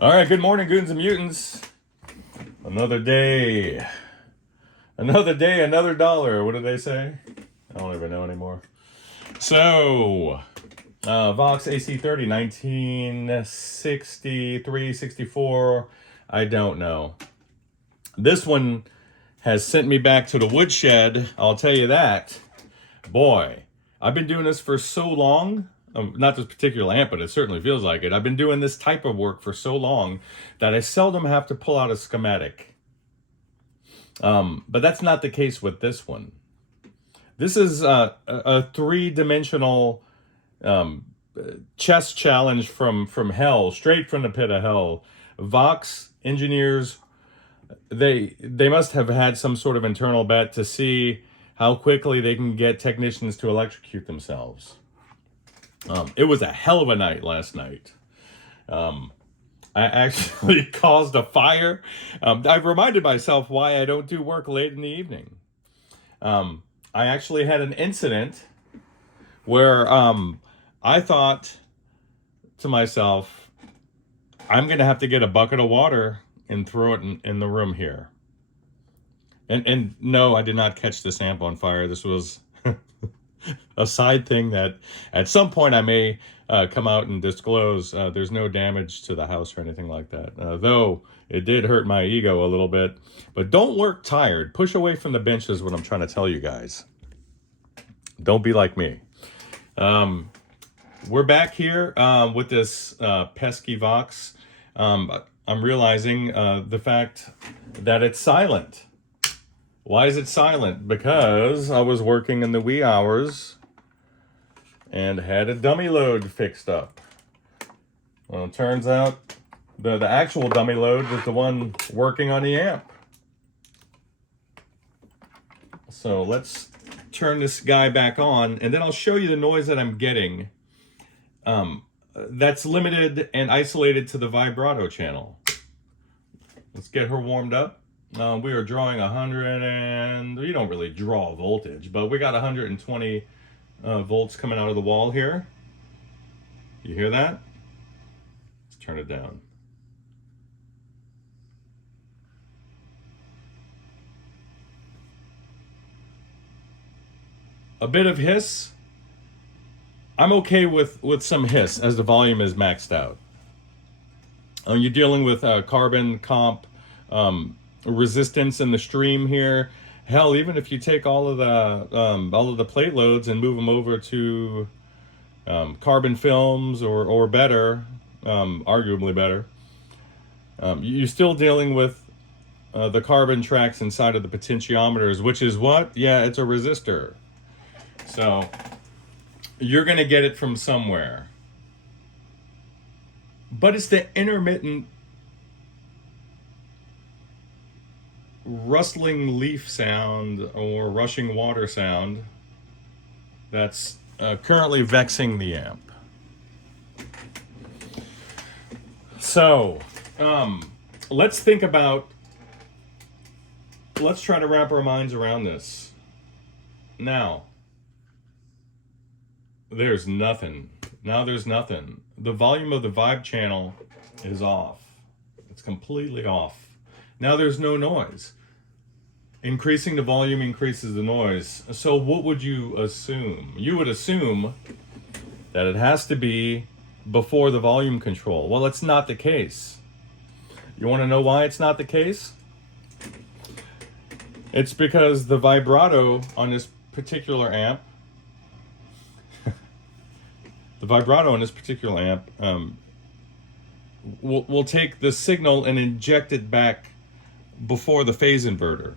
All right, good morning, goons and mutants. Another day. Another day, another dollar. What do they say? I don't even know anymore. So, Vox AC30, 1963, 64. I don't know. This one has sent me back to the woodshed. I'll tell you that. Boy, I've been doing this for so long. Not this particular amp, but it certainly feels like it. I've been doing this type of work for so long that I seldom have to pull out a schematic. But that's not the case with this one. This is a three-dimensional chess challenge from hell, straight from the pit of hell. Vox engineers, they must have had some sort of internal bet to see how quickly they can get technicians to electrocute themselves. It was a hell of a night last night. I actually caused a fire. I've reminded myself why I don't do work late in the evening. I actually had an incident where I thought to myself, I'm going to have to get a bucket of water and throw it in the room here. And no, I did not catch this amp on fire. This was a side thing that at some point I may come out and disclose. There's no damage to the house or anything like that, though it did hurt my ego a little bit. But don't work tired. Push away from the bench is what I'm trying to tell you guys. Don't be like me. We're back here with this pesky Vox. I'm realizing the fact that it's silent. Why is it silent? Because I was working in the wee hours and had a dummy load fixed up. Well, it turns out the actual dummy load was the one working on the amp. So let's turn this guy back on, and then I'll show you the noise that I'm getting. That's limited and isolated to the vibrato channel. Let's get her warmed up. We are drawing 100 and you don't really draw voltage, but we got 120 volts coming out of the wall here. You hear that? Let's turn it down. A bit of hiss. I'm okay with some hiss as the volume is maxed out. You're dealing with carbon comp resistance in the stream here. Hell, even if you take all of the plate loads and move them over to carbon films or better, arguably better, you're still dealing with the carbon tracks inside of the potentiometers, which is what? Yeah, it's a resistor. So you're going to get it from somewhere. But it's the intermittent rustling leaf sound or rushing water sound that's currently vexing the amp. So let's try to wrap our minds around this. Now, there's nothing. Now there's nothing. The volume of the vibe channel is off. It's completely off. Now there's no noise. Increasing the volume increases the noise. So what would you assume? You would assume that it has to be before the volume control. Well, it's not the case. You want to know why it's not the case? It's because the vibrato on this particular amp, will take the signal and inject it back before the phase inverter.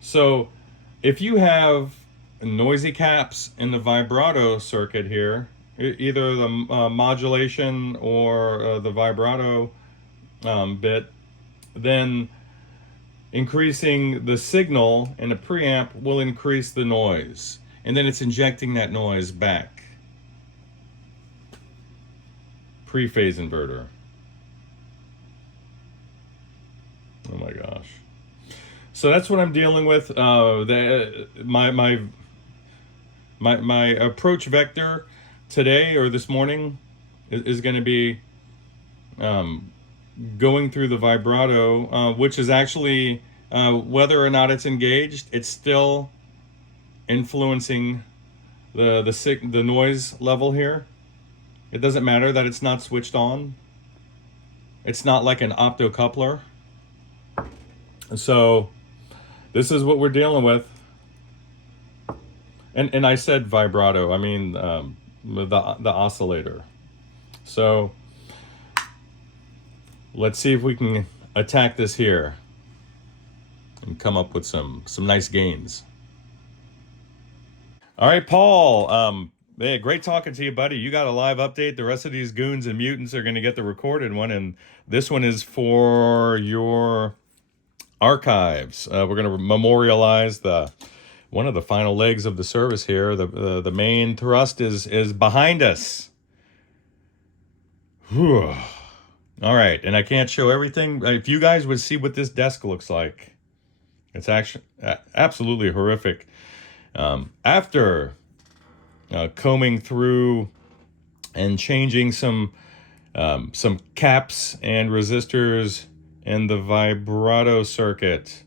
So if you have noisy caps in the vibrato circuit here, either the modulation or the vibrato bit, then increasing the signal in a preamp will increase the noise, and then it's injecting that noise back. Pre-phase inverter. Oh my gosh. So that's what I'm dealing with. My approach vector today or this morning is going to be going through the vibrato, which is actually, whether or not it's engaged, it's still influencing the noise level here. It doesn't matter that it's not switched on. It's not like an optocoupler. So this is what we're dealing with. And I said vibrato, I mean the oscillator. So let's see if we can attack this here and come up with some nice gains. All right, Paul. Hey, great talking to you, buddy. You got a live update. The rest of these goons and mutants are going to get the recorded one, and this one is for your archives. We're going to memorialize one of the final legs of the service here. The main thrust is behind us. Whew. All right, and I can't show everything. If you guys would see what this desk looks like, it's actually absolutely horrific. After combing through and changing some caps and resistors in the vibrato circuit,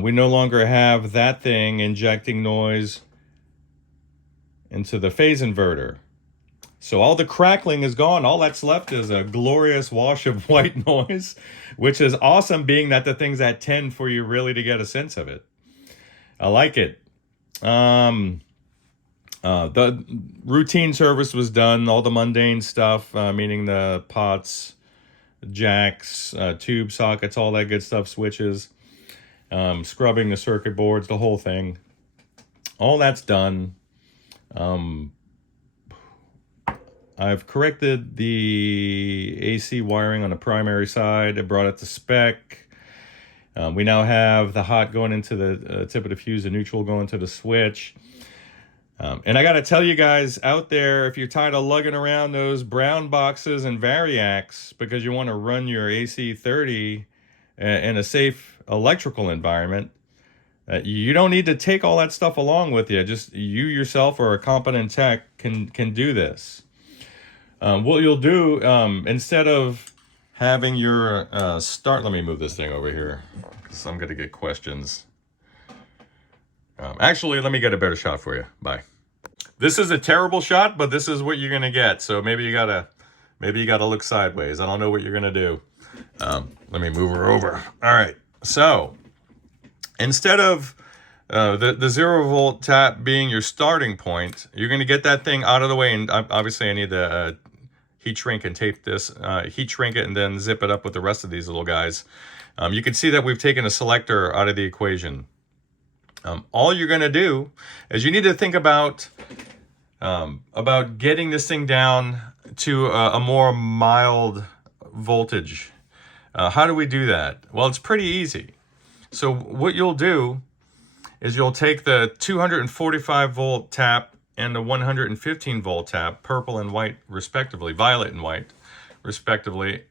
we no longer have that thing injecting noise into the phase inverter. So all the crackling is gone. All that's left is a glorious wash of white noise, which is awesome, being that the thing's at 10 for you really to get a sense of it. I like it. The routine service was done, all the mundane stuff, meaning the pots, jacks, tube sockets, all that good stuff, switches, scrubbing the circuit boards, the whole thing. All that's done. I've corrected the AC wiring on the primary side. I brought it to spec. We now have the hot going into the tip of the fuse, the neutral going to the switch. And I got to tell you guys out there, if you're tired of lugging around those brown boxes and variacs because you want to run your AC30 in a safe electrical environment, you don't need to take all that stuff along with you. Just you yourself or a competent tech can do this. What you'll do, instead of having your let me move this thing over here because I'm going to get questions. Actually, let me get a better shot for you. Bye. This is a terrible shot, but this is what you're going to get. So maybe you gotta look sideways. I don't know what you're going to do. Let me move her over. All right. So instead of the 0 volt tap being your starting point, you're going to get that thing out of the way. And obviously I need to heat shrink and tape this, heat shrink it and then zip it up with the rest of these little guys. You can see that we've taken a selector out of the equation. All you're going to do is you need to think about getting this thing down to a more mild voltage. How do we do that? Well, it's pretty easy. So what you'll do is you'll take the 245 volt tap and the 115 volt tap, purple and white respectively, violet and white respectively,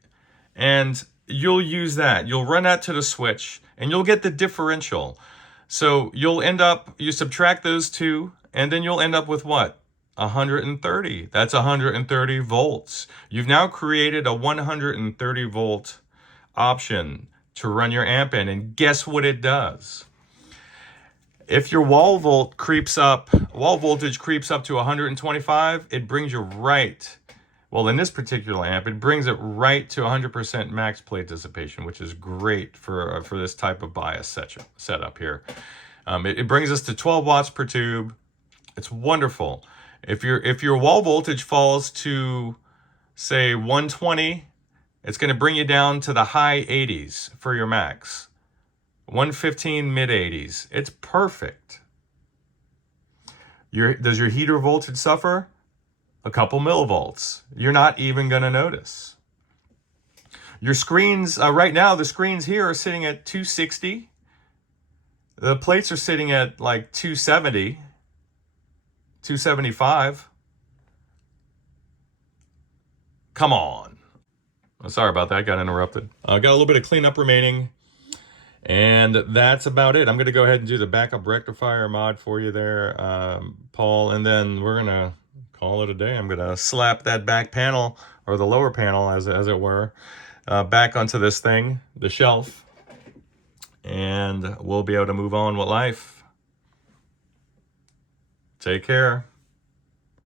and you'll use that. You'll run that to the switch and you'll get the differential. So you'll end up, you subtract those two, and then you'll end up with what? 130. That's 130 volts. You've now created a 130 volt option to run your amp in, and guess what it does? If your wall voltage creeps up to 125, it brings you right, well, in this particular amp, it brings it right to 100% max plate dissipation, which is great for this type of bias setup here. It brings us to 12 watts per tube. It's wonderful. If your wall voltage falls to, say, 120, it's going to bring you down to the high 80s for your max. 115, mid 80s. It's perfect. Does your heater voltage suffer? A couple millivolts. You're not even going to notice. Your screens, right now, the screens here are sitting at 260. The plates are sitting at like 270, 275. Come on. Oh, sorry about that. Got interrupted. Got a little bit of cleanup remaining. And that's about it. I'm going to go ahead and do the backup rectifier mod for you there, Paul. And then we're going to call it a day. I'm gonna slap that back panel, or the lower panel as it were, back onto this thing, the shelf, and we'll be able to move on with life. Take care.